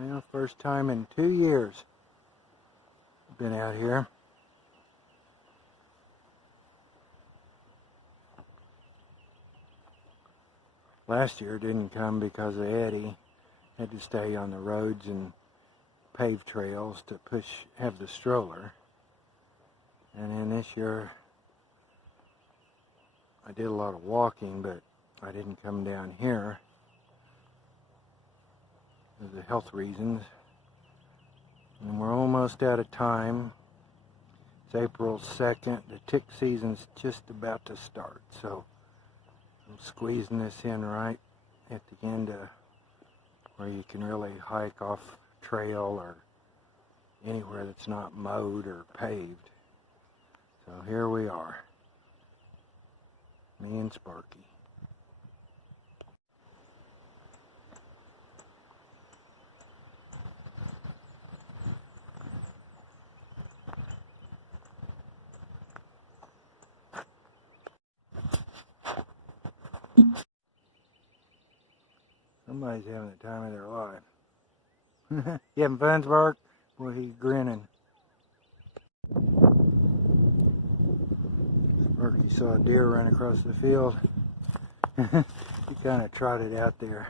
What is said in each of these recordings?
Well, first time in 2 years I've been out here. Last year didn't come because of Eddie. Had to stay on the roads and paved trails to have the stroller. And then this year I did a lot of walking, but I didn't come down here for the health reasons. And we're almost out of time. It's April 2nd. The tick season's just about to start, so I'm squeezing this in right at the end of where you can really hike off trail or anywhere that's not mowed or paved. So here we are, me and Sparky. Somebody's having the time of their life. You having fun, Spark? Boy, he's grinning. Sparky saw a deer run across the field. He kind of trotted out there.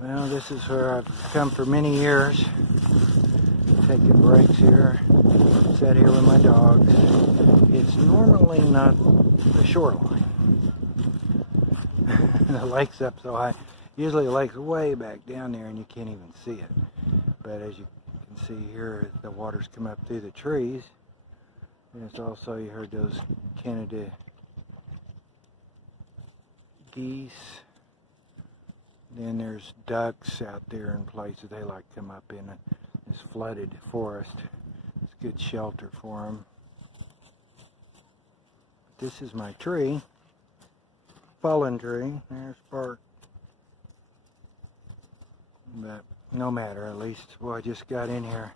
Well, this is where I've come for many years, taking breaks here, sat here with my dogs. It's normally not the shoreline. The lake's up so high. Usually the lake's way back down there and you can't even see it. But as you can see here, the water's come up through the trees. And it's also, you heard those Canada geese. Then there's ducks out there in places they like to come up in this flooded forest. It's good shelter for them. This is my tree, fallen tree. There's Spark. But no matter, at least, well, I just got in here.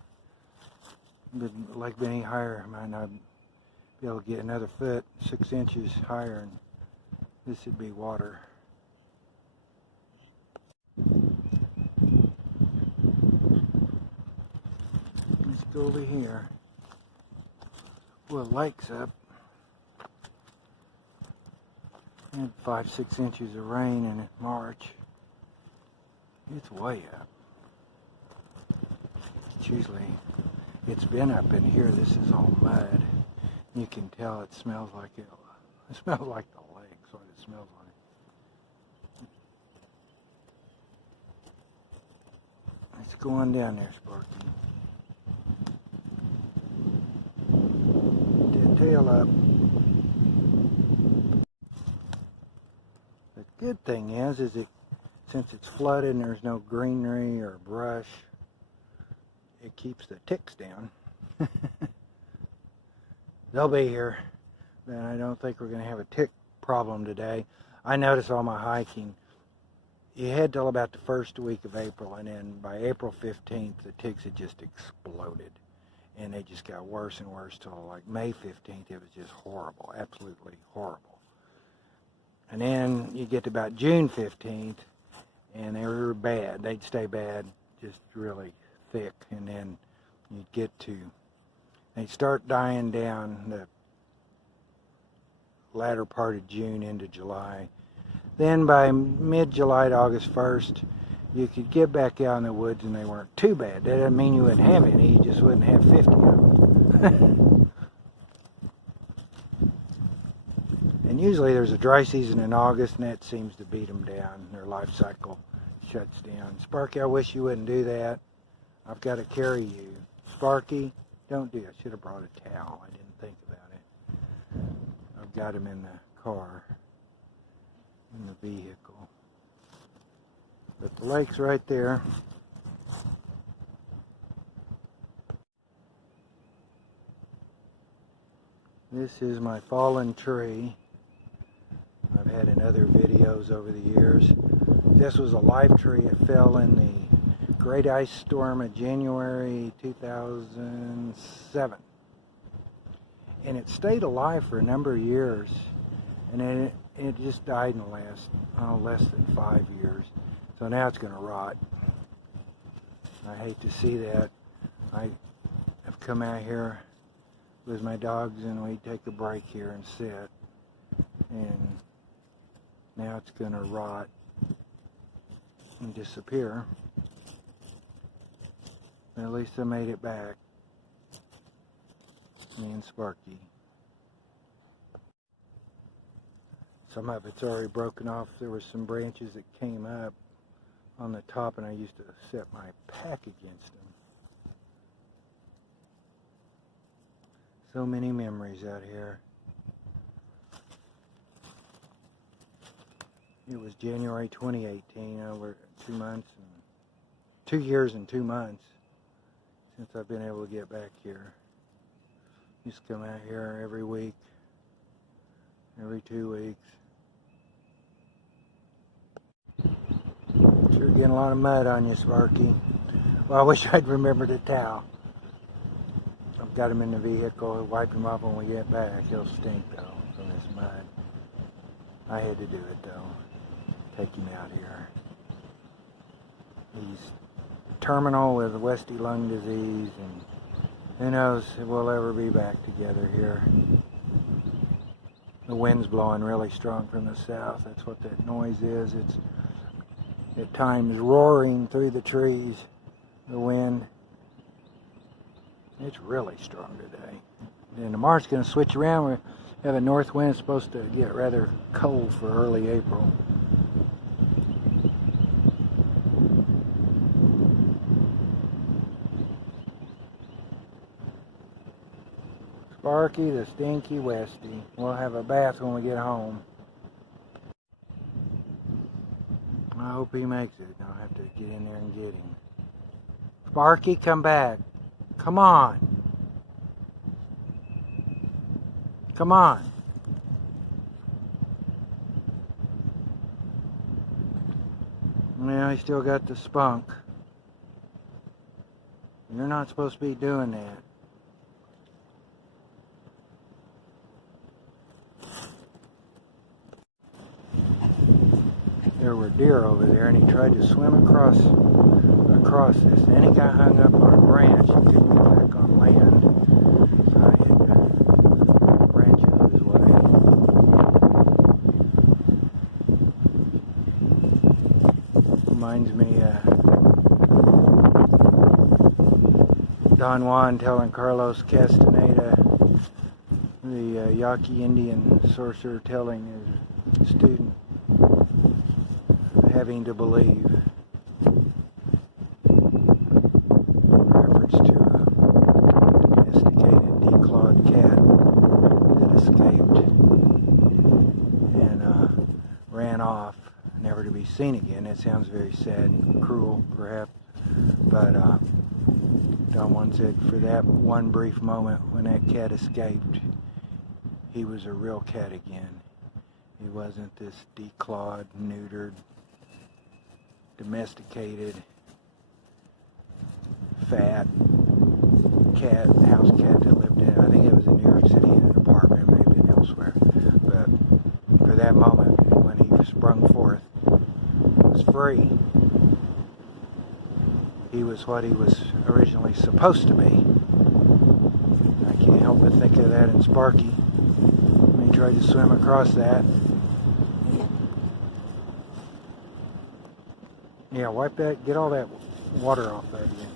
But like any higher, I might not be able to get another foot, 6 inches higher, and this would be water. Let's go over here. Well, the lake's up. Had 5-6 inches of rain in March. It's way up. It's been up in here. This is all mud. You can tell it smells like it. It smells like the lake. That's what it smells like. Let's go on down there, Sparky. Tail up. The good thing is since it's flooded and there's no greenery or brush, it keeps the ticks down. They'll be here, but I don't think we're going to have a tick problem today. I notice on my hiking, you head till about the first week of April, and then by April 15th, the ticks had just exploded. And they just got worse and worse till like May 15th. It was just horrible, absolutely horrible. And then you get to about June 15th, and they were bad. They'd stay bad, just really thick. And then you get to, they start dying down the latter part of June into July. Then by mid-July to August 1st, you could get back out in the woods and they weren't too bad. That doesn't mean you wouldn't have any, you just wouldn't have 50 of them. And usually there's a dry season in August, and that seems to beat them down. Their life cycle shuts down. Sparky, I wish you wouldn't do that. I've got to carry you. Sparky, don't do it. I should have brought a towel. I didn't think about it. I've got him in the car, in the vehicle. But the lake's right there. This is my fallen tree. I've had in other videos over the years. This was a live tree. It fell in the great ice storm of January 2007. And it stayed alive for a number of years, and then it just died in the last less than 5 years. So now it's going to rot. I hate to see that. I have come out here with my dogs and we take a break here and sit, and now it's going to rot and disappear. But at least I made it back, me and Sparky. Some of it's already broken off. There were some branches that came up on the top, and I used to set my pack against them. So many memories out here. It was January 2018, over 2 months, and 2 years and 2 months since I've been able to get back here. Used to come out here every week, every 2 weeks. Sure getting a lot of mud on you, Sparky. Well, I wish I'd remembered a towel. I've got him in the vehicle, wipe him off when we get back. He'll stink though from this mud. I had to do it though. Take him out here. He's terminal with Westy lung disease, and who knows if we'll ever be back together here. The wind's blowing really strong from the south. That's what that noise is. It's at times roaring through the trees, the wind. It's really strong today. And tomorrow it's going to switch around. We have a north wind. It's supposed to get rather cold for early April. Sparky, the stinky Westy. We'll have a bath when we get home. I hope he makes it. I'll have to get in there and get him. Sparky, come back. Come on. Come on. Well, he still got the spunk. You're not supposed to be doing that. There were deer over there, and he tried to swim across this. Then he got hung up on a branch and couldn't get back on land. So I had to branch out of his way. Reminds me Don Juan telling Carlos Castaneda, the Yaqui Indian sorcerer, telling his student, having to believe, in reference to a domesticated declawed cat that escaped and ran off, never to be seen again. That sounds very sad and cruel, perhaps, but Don Juan said for that one brief moment when that cat escaped, he was a real cat again. He wasn't this declawed, neutered, domesticated, fat cat, house cat that lived in, I think it was in New York City in an apartment, maybe elsewhere. But for that moment, when he sprung forth, he was free. He was what he was originally supposed to be. I can't help but think of that in Sparky when he tried to swim across that. Yeah, wipe that, get all that water off that again.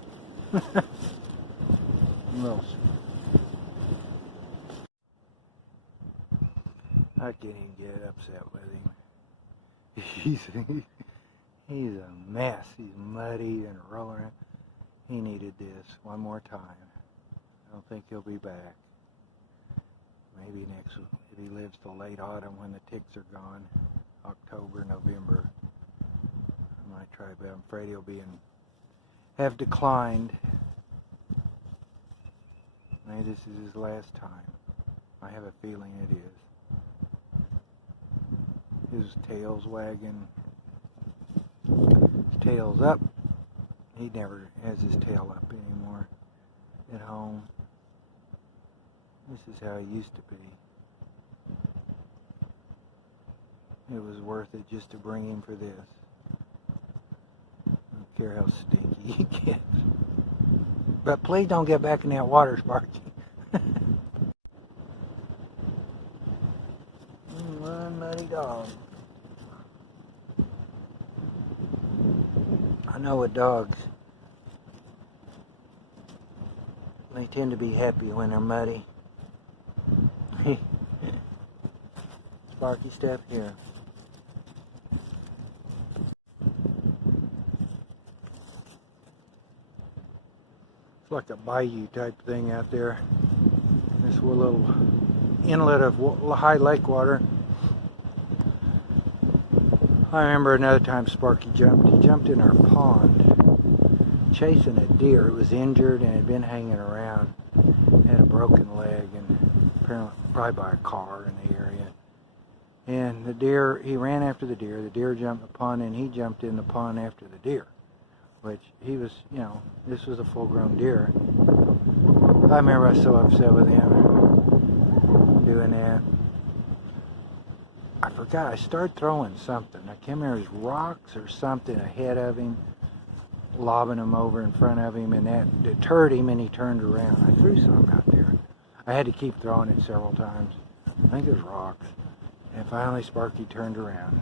I can't even get upset with him. He's a mess. He's muddy and rolling around. He needed this one more time. I don't think he'll be back. Maybe next, if he lives till late autumn when the ticks are gone, October, November. I might try, but I'm afraid he'll have declined. Maybe this is his last time. I have a feeling it is. His tail's wagging. His tail's up. He never has his tail up anymore at home. This is how he used to be. It was worth it just to bring him for this. I don't care how stinky he gets. But please don't get back in that water, Sparky. One muddy dog. I know with dogs, they tend to be happy when they're muddy. Sparky, step here. It's like a bayou type thing out there. This little inlet of high lake water. I remember another time Sparky jumped. He jumped in our pond chasing a deer. It was injured and had been hanging around. Had a broken leg and apparently probably by a car in the area. And the deer, he ran after the deer. The deer jumped in the pond and he jumped in the pond after the deer. Which he was, you know, this was a full-grown deer. I remember I was so upset with him doing that. I forgot, I started throwing something. I can't remember, it was rocks or something ahead of him, lobbing them over in front of him, and that deterred him and he turned around. I threw something out there. I had to keep throwing it several times. I think it was rocks. And finally Sparky turned around.